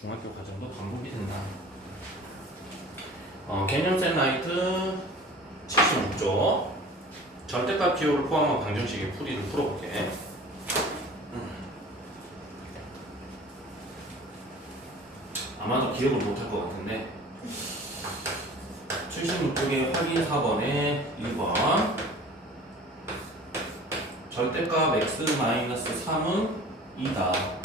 중학교 과정도 반복이 된다. 개념셋 라이트 76조 절대값 기호를 포함한 방정식의 풀이를 풀어볼게. 아마도 기억을 못할 것 같은데 76쪽의 확인 4번에 1번 절대값 x-3은 2다.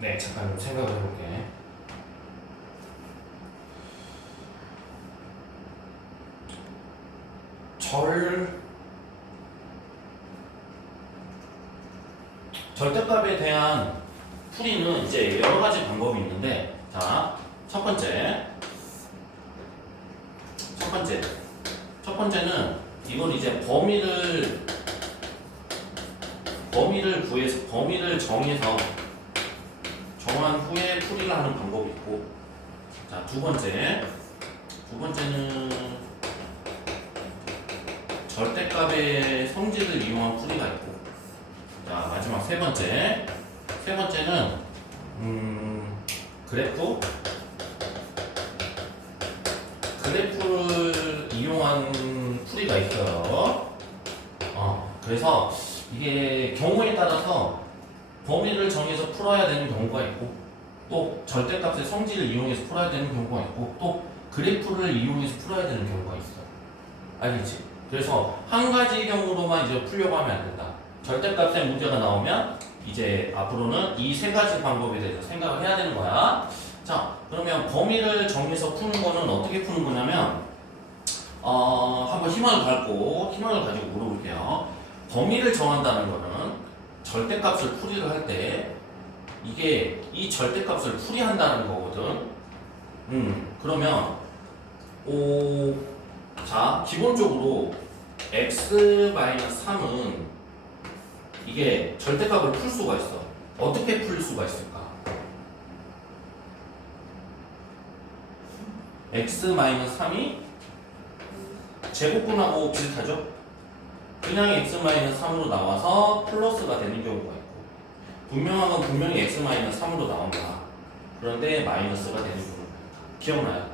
네, 잠깐 좀 생각을 해볼게. 절대값에 대한 풀이는 이제 여러 가지 방법이 있는데, 자, 첫 번째는 이걸 이제 범위를 구해서 범위를 정한 후에 풀이를 하는 방법이 있고, 자, 두 번째는 절대값의 성질을 이용한 풀이가 있고, 자, 마지막 세 번째는 그래프를 이용한 풀이가 있어요. 그래서 이게 경우에 따라서 범위를 정해서 풀어야 되는 경우가 있고, 또 절대값의 성질을 이용해서 풀어야 되는 경우가 있고, 또 그래프를 이용해서 풀어야 되는 경우가 있어. 알겠지? 그래서 한 가지 경우로만 이제 풀려고 하면 안 된다. 절대값의 문제가 나오면 이제 앞으로는 이 세 가지 방법에 대해서 생각을 해야 되는 거야. 자, 그러면 범위를 정해서 푸는 거는 어떻게 푸는 거냐면, 한번 희망을 가지고 물어볼게요. 범위를 정한다는 거는 절대값을 풀이를 할 때 이게 이 절대값을 풀이한다는 거거든. 그러면 자, 기본적으로 x-3은 이게 절대값을 풀 수가 있어. 어떻게 풀 수가 있을까? x-3이 제곱근하고 비슷하죠? 그냥 x-3으로 나와서 플러스가 되는 경우가 있고, 분명한 건 분명히 x-3으로 나온다. 그런데 마이너스가 되는 경우가 있다. 기억나요?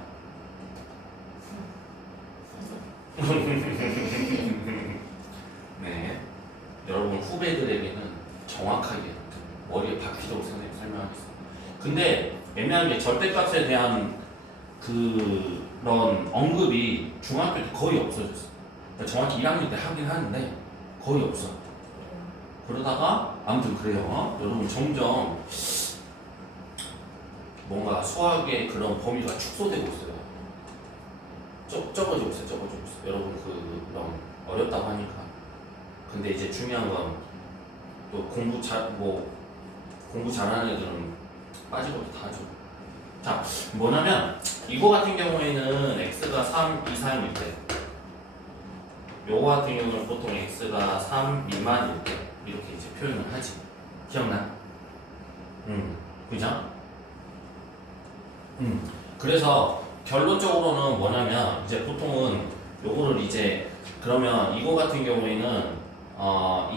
네, 여러분 후배들에게는 정확하게 머리에 박히도록 설명하겠습니다. 근데 애매한 게 절대값에 대한 그런 언급이 중학교 때 거의 없어졌어. 그러니까 정확히 1학년 때 하긴 하는데 거의 없어. 그러다가 아무튼 그래요. 여러분 점점 뭔가 수학의 그런 범위가 축소되고 있어요. 적어지고 있어요. 여러분 그런 어렵다고 하니까. 근데 이제 중요한 건 또 공부 잘하는 애들은 빠지고도 다 하죠. 자, 뭐냐면 이거 같은 경우에는 x가 3 이상일 때, 요거 같은 경우는 보통 x가 3 미만일 때 이렇게 이제 표현을 하지. 기억나? 그죠? 그래서 결론적으로는 뭐냐면 이제 보통은 요거를 이제 그러면 이거 같은 경우에는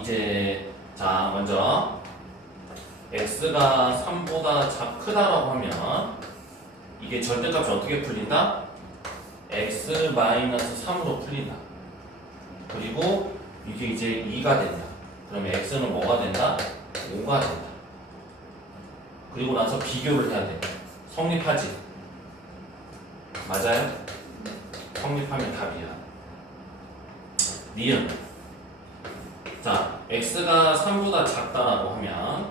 이제 자 먼저 x가 3보다 크다라고 하면 이게 절대값이 어떻게 풀린다? x-3으로 풀린다. 그리고 이게 이제 2가 된다. 그러면 x는 뭐가 된다? 5가 된다. 그리고 나서 비교를 해야 돼. 성립하지? 맞아요? 성립하면 답이야. 니은. 자, x가 3보다 작다라고 하면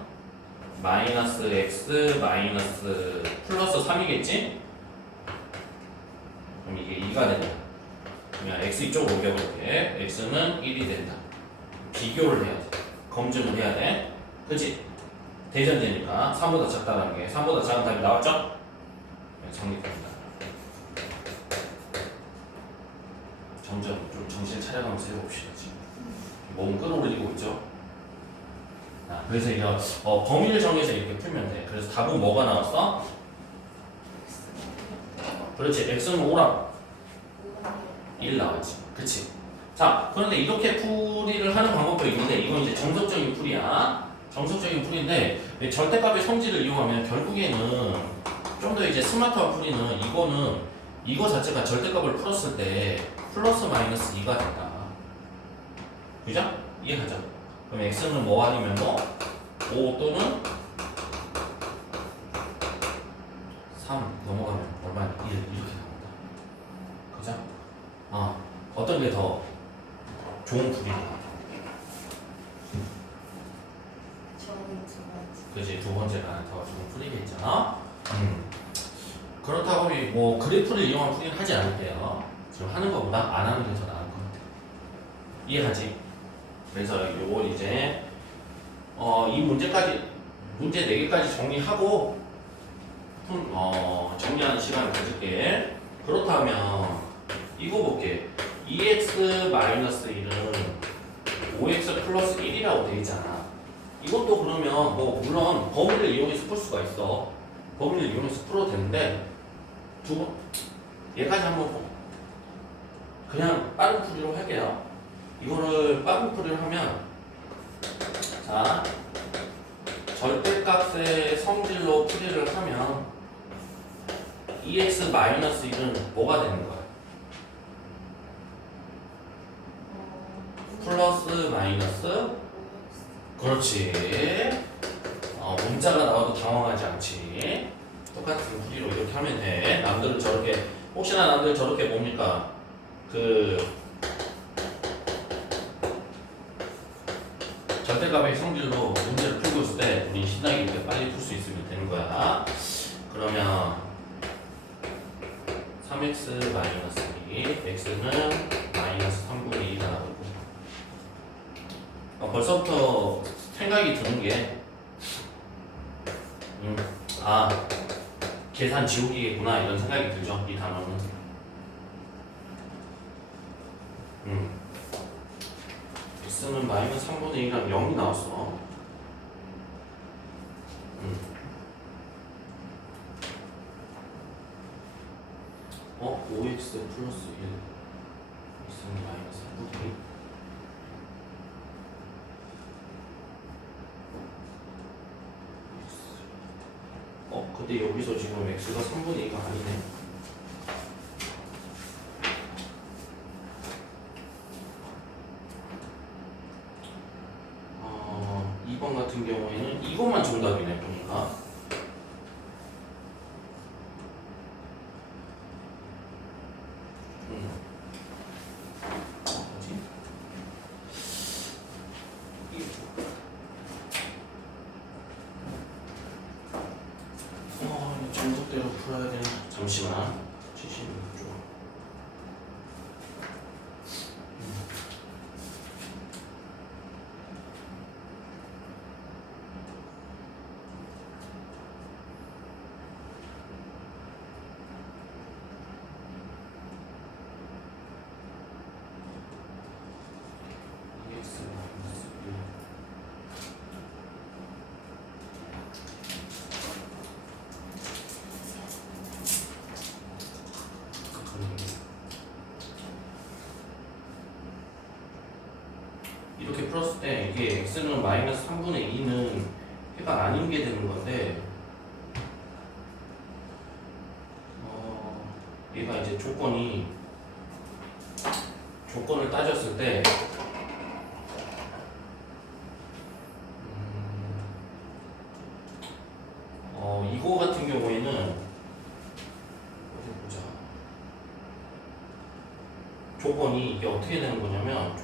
마이너스 x 마이너스 플러스 3이겠지? 그럼 이게 2가 된다. 그러면 x 이쪽으로 옮겨볼게. x는 1이 된다. 비교를 해야 돼. 검증을 해야 돼. 그치? 대전제니까 3보다 작다라는 게 3보다 작은 답이 나왔죠? 네, 정립합니다. 차려가면서 해봅시다. 지금 몸 끌어올리고 있죠. 그래서 이거 범위를 정해서 이렇게 풀면 돼. 그래서 답은 뭐가 나왔어? 그렇지. x는 5랑 1 나왔지. 그치? 자, 그런데 이렇게 풀이를 하는 방법도 있는데 이건 이제 정석적인 풀이야. 정석적인 풀인데 절대값의 성질을 이용하면 결국에는 좀 더 이제 스마트한 풀이는 이거는 이거 자체가 절대값을 풀었을 때 플러스 마이너스 2가 된다. 그죠? 이해하죠? 그럼 x는 뭐 아니면 뭐 5 또는 3 넘어가면 얼마야? 1 이렇게 나온다. 그죠? 어떤 게 더 좋은 풀이야? 그지? 두 번째가 더 좋은 풀이겠죠? 그렇다고 뭐 그래프를 이용한 풀이는 하지 않을게요. 지금 하는 것보다 안 하는 게 더 나을 것 같아요. 이해하지? 그래서 요거 이제 이 문제까지 문제 4개까지 정리하고 정리하는 시간을 가질게. 그렇다면 이거 볼게. 2x-1은 5x 플러스 1이라고 되어 있잖아. 이것도 그러면 뭐 물론 범위를 이용해서 풀 수가 있어. 범위를 이용해서 풀어도 되는데 얘까지 한번 그냥 빠른 풀이로 할게요. 이거를 빠른 풀이를 하면 자 절대값의 성질로 풀이를 하면 2x-1은 뭐가 되는 거야? 플러스 마이너스 그렇지. 문자가 나와도 당황하지 않지. 똑같은 풀이로 이렇게 하면 돼. 남들은 저렇게 혹시나 남들 저렇게 뭡니까 절대값의 성질로 문제를 풀고 있을 때 우리 신나게 이렇게 빨리 풀 수 있으면 되는 거야. 그러면 3x-2 x는 마이너스 3분의 2가 나오고 벌써부터 생각이 드는 게 계산 지우기겠구나 이런 생각이 들죠. 이 단어는 x는 마이너스 3분의 2랑 0이 나왔어. 5x 플러스 1 x는 마이너스 3분의 2 근데 여기서 지금 x가 3분의 2가 아니네. 2번 같은 경우에는 이것만 정답이네 보니까. 정석대로 풀어야 되나? 잠시만. 76쪽. 이렇게 풀었을 때 이게 x는 마이너스 3분의 2는 해가 아닌 게 되는 건데 얘가 이제 조건을 따졌을 때 이거 같은 경우에는 어디 보자. 조건이 이게 어떻게 되는 거냐면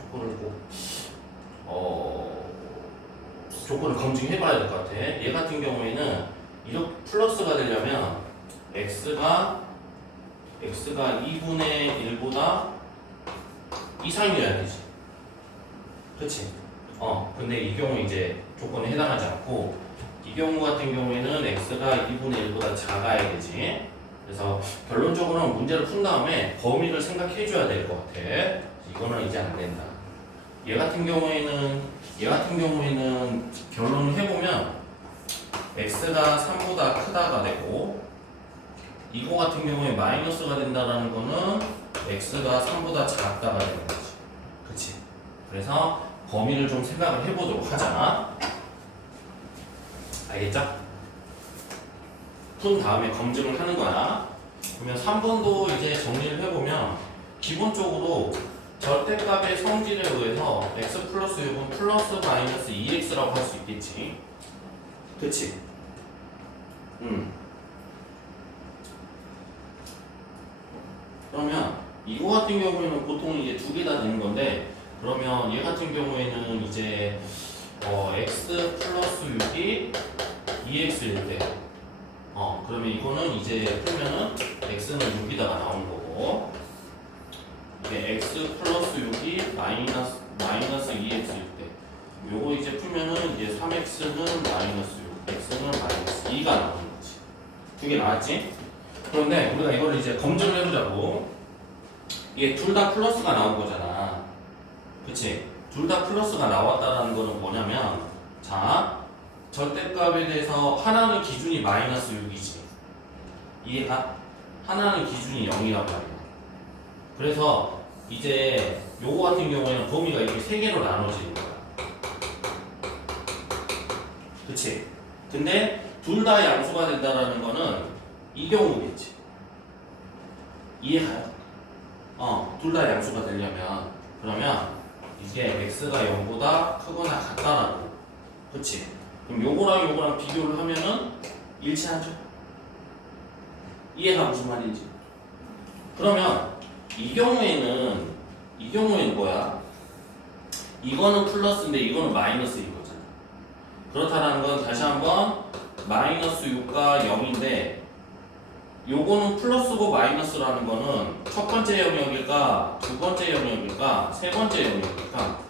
조건을 검증해봐야 될 것 같아. 얘 같은 경우에는 이렇게 플러스가 되려면 x가 2분의 1보다 이상이어야 되지. 그치? 근데 이 경우 이제 조건에 해당하지 않고 이 경우 같은 경우에는 x가 2분의 1보다 작아야 되지. 그래서 결론적으로는 문제를 푼 다음에 범위를 생각해 줘야 될 것 같아. 이거는 이제 안 된다. 얘 같은 경우에는 결론을 해보면 x가 3보다 크다가 되고, 이거 같은 경우에 마이너스가 된다라는 거는 x가 3보다 작다가 되는 거지. 그치? 그래서 범위를 좀 생각을 해보도록 하자. 알겠죠? 푼 다음에 검증을 하는 거야. 그러면 3번도 이제 정리를 해보면 기본적으로 절대값의 성질에 의해서 x 플러스 6은 플러스 마이너스 2x라고 할 수 있겠지. 그치? 그러면 이거 같은 경우에는 보통 이제 두 개 다 되는 건데, 그러면 얘 같은 경우에는 이제 x 플러스 6이 2x일 때, 그러면 이거는 이제 풀면은 x는 6이다가 나오는 거고, 이게 x 플러스 6이 마이너스 2x일 때, 요거 이제 풀면은 이제 3x는 마이너스 6, x는 마이너스 2가 나오는 거지. 두 개 나왔지? 그런데 우리가 이거를 이제 검증을 해보자고. 이게 둘 다 플러스가 나온 거잖아. 그치? 둘 다 플러스가 나왔다라는 거는 뭐냐면, 자, 절대값에 대해서 하나는 기준이 마이너스 6이지. 이해가? 하나는 기준이 0이란 말이야. 그래서 이제 요거 같은 경우에는 범위가 이렇게 세 개로 나눠지는 거야. 그치? 근데 둘 다 양수가 된다라는 거는 이 경우겠지. 이해가요? 둘 다 양수가 되려면, 그러면 이게 x가 0보다 크거나 같다라고. 그치? 그럼 요거랑 비교를 하면은 일치하죠? 이해가 무슨 말인지? 그러면 이 경우에는 뭐야? 이거는 플러스인데 이거는 마이너스인 거잖아. 그렇다라는 건 다시 한번 마이너스 6과 0인데, 요거는 플러스고 마이너스라는 거는 첫 번째 영역일까, 두 번째 영역일까, 세 번째 영역일까?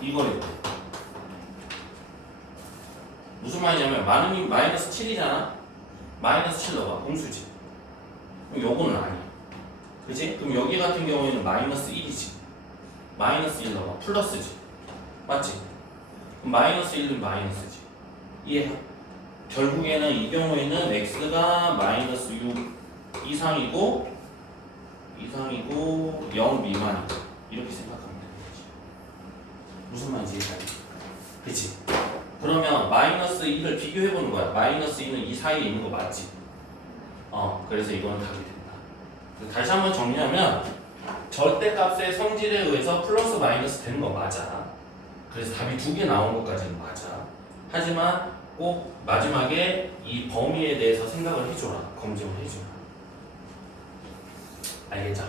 이거래. 무슨 말이냐면 많으면 마이너스 7이잖아. 마이너스 7 넣어봐. 공수지. 그럼 요거는 아니야. 그치? 그럼 여기 같은 경우에는 마이너스 1이지. 마이너스 1 넣어봐. 플러스지. 맞지? 그럼 마이너스 1은 마이너스지. 이해가? 결국에는 이 경우에는 x가 마이너스 6 이상이고 0 미만이고, 이렇게 생각하면 되는 거지. 무슨 말인지 이해가? 그치? 그러면 마이너스 2를 비교해보는 거야. 마이너스 2는 이 사이에 있는 거 맞지? 그래서 이거는 답이 된다. 다시 한번 정리하면 절대값의 성질에 의해서 플러스 마이너스 되는 거 맞아. 그래서 답이 두 개 나온 것까지는 맞아. 하지만 꼭 마지막에 이 범위에 대해서 생각을 해줘라. 검증을 해줘라. 알겠죠?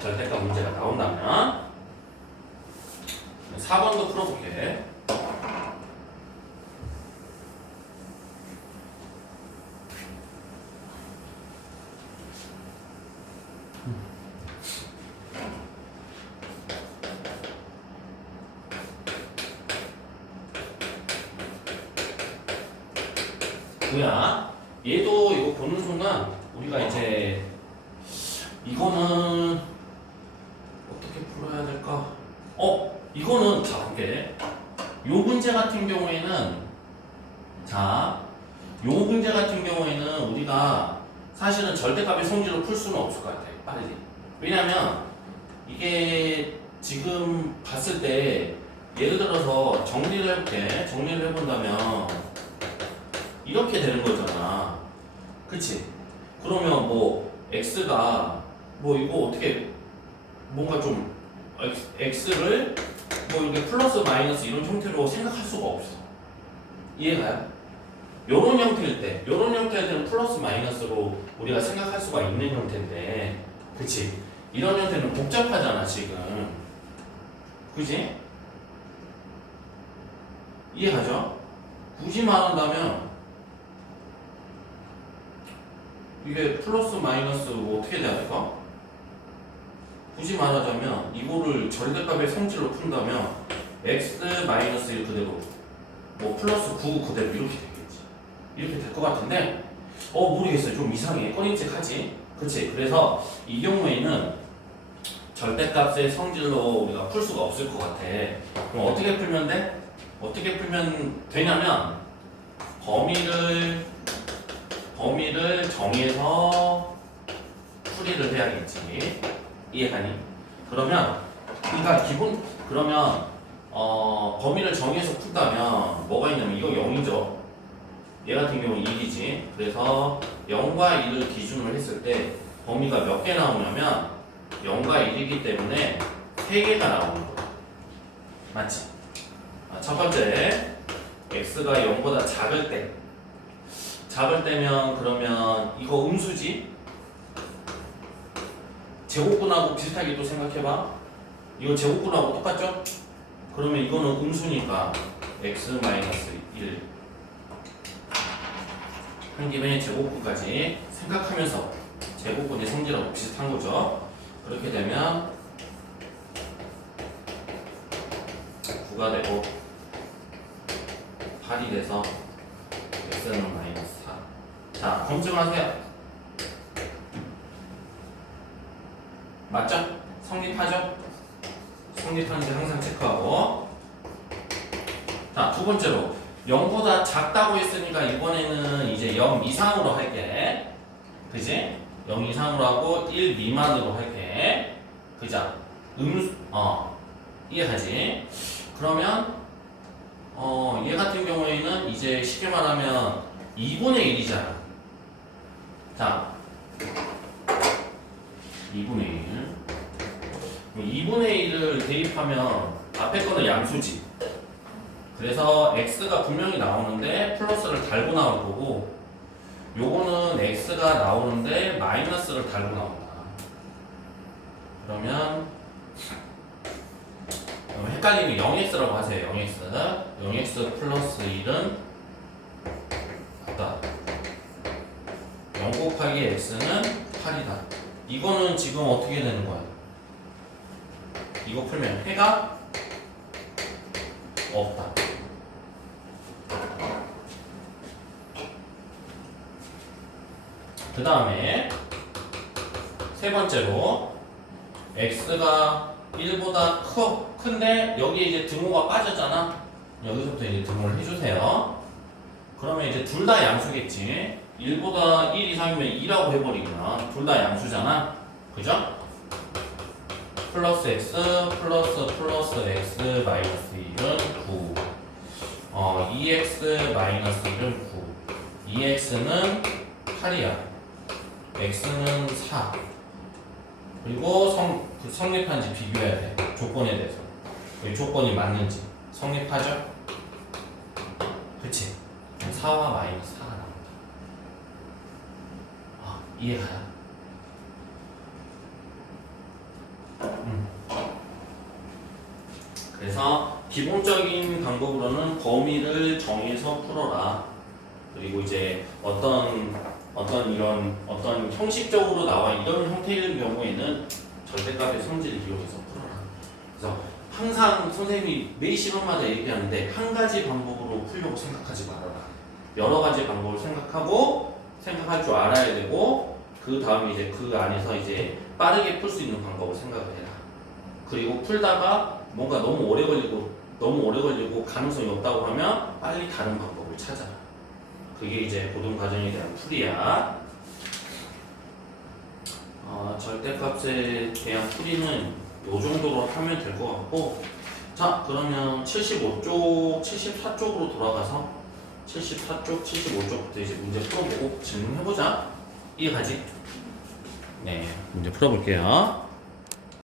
절대값 문제가 나온다면 4번도 풀어볼게. 뭐야? 얘도 이거 보는 순간 우리가 이제 이거는 어떻게 풀어야 될까? 이거는 자 볼게. 요 문제 같은 경우에는 요 문제 같은 경우에는 우리가 사실은 절대값의 성질로 풀 수는 없을 것 같아. 빨리. 왜냐면 이게 지금 봤을 때 예를 들어서 정리를 해볼게. 정리를 해본다면 이렇게 되는 거잖아. 그치? 그러면 뭐 x가 뭐 이거 어떻게 뭔가 좀 x를 뭐 이렇게 플러스 마이너스 이런 형태로 생각할 수가 없어. 이해가요? 요런 형태일 때는 플러스 마이너스로 우리가 생각할 수가 있는 형태인데, 그치? 이런 형태는 복잡하잖아 지금. 그치? 이해가죠? 굳이 말한다면 이게 플러스 마이너스 뭐 어떻게 돼야 될까? 굳이 말하자면 이거를 절대값의 성질로 푼다면 x 마이너스 1 그대로 뭐 플러스 9 그대로 이렇게 되겠지. 이렇게 될 것 같은데 모르겠어요. 좀 이상해. 꺼림칙하지. 그치? 그래서 이 경우에는 절대값의 성질로 우리가 풀 수가 없을 것 같아. 그럼 어떻게 풀면 돼? 어떻게 풀면 되냐면 범위를 정해서 풀이를 해야겠지. 이해가니? 그러면 범위를 정해서 푼다면 뭐가 있냐면 이거 0이죠. 얘 같은 경우는 1이지. 그래서 0과 1을 기준으로 했을 때 범위가 몇 개 나오냐면 0과 1이기 때문에 3개가 나오는 거야. 맞지? 첫 번째, x가 0보다 작을 때면 그러면 이거 음수지? 제곱근하고 비슷하게 또 생각해봐. 이거 제곱근하고 똑같죠? 그러면 이거는 음수니까 x-1 한 김에 제곱근까지 생각하면서 제곱근의 성질하고 비슷한 거죠. 그렇게 되면 9가 되고 8이 돼서 x는 -4. 자, 검증하세요. 맞죠? 성립하죠? 성립하는지 항상 체크하고. 자, 두 번째로 0보다 작다고 했으니까 이번에는 이제 0 이상으로 할게. 그지? 0 이상으로 하고 1 미만으로 할게. 그죠? 이해하지? 그러면 얘 같은 경우에는 이제 쉽게 말하면 2분의 1이잖아. 자, 2분의 1. 2분의 1을 대입하면 앞에 거는 양수지. 그래서 x가 분명히 나오는데 플러스를 달고 나올 거고, 요거는 x가 나오는데 마이너스를 달고 나온다. 그러면 헷갈리면 0x라고 하세요. 0x 플러스 1은 맞다. 0 곱하기 x는 8이다. 이거는 지금 어떻게 되는 거야? 이거 풀면 해가 없다. 그 다음에 세 번째로 x가 1보다 큰데 여기에 이제 등호가 빠졌잖아. 여기서부터 이제 등호를 해주세요. 그러면 이제 둘 다 양수겠지. 1보다 1 이상이면 2라고 해버리면 둘 다 양수잖아. 그죠? 플러스 x 플러스 x 마이너스 1은 9. 2x 마이너스 1은 9. 2x는 8이야. x는 4. 그리고 성립한지 비교해야 돼. 조건에 대해서. 이 조건이 맞는지. 성립하죠? 그치? 4와 마이너스 4가 나온다. 이해가요? 그래서 기본적인 방법으로는 범위를 정해서 풀어라. 그리고 이제 어떤 형식적으로 나와 이런 형태의 경우에는 절대값의 성질을 이용해서 풀어라. 그래서 항상 선생님이 매 시간마다 얘기하는데 한 가지 방법으로 풀려고 생각하지 말아라. 여러 가지 방법을 생각할 줄 알아야 되고, 그 다음에 이제 그 안에서 이제 빠르게 풀 수 있는 방법을 생각을 해라. 그리고 풀다가 뭔가 너무 오래 걸리고 가능성이 없다고 하면 빨리 다른 방법을 찾아라. 그게 이제 고등 과정에 대한 풀이야. 절대값에 대한 풀이는 요 정도로 하면 될 것 같고, 자, 그러면 74쪽으로 돌아가서 74쪽, 75쪽부터 이제 문제 풀어보고 질문해보자. 이해가지? 네, 문제 풀어볼게요.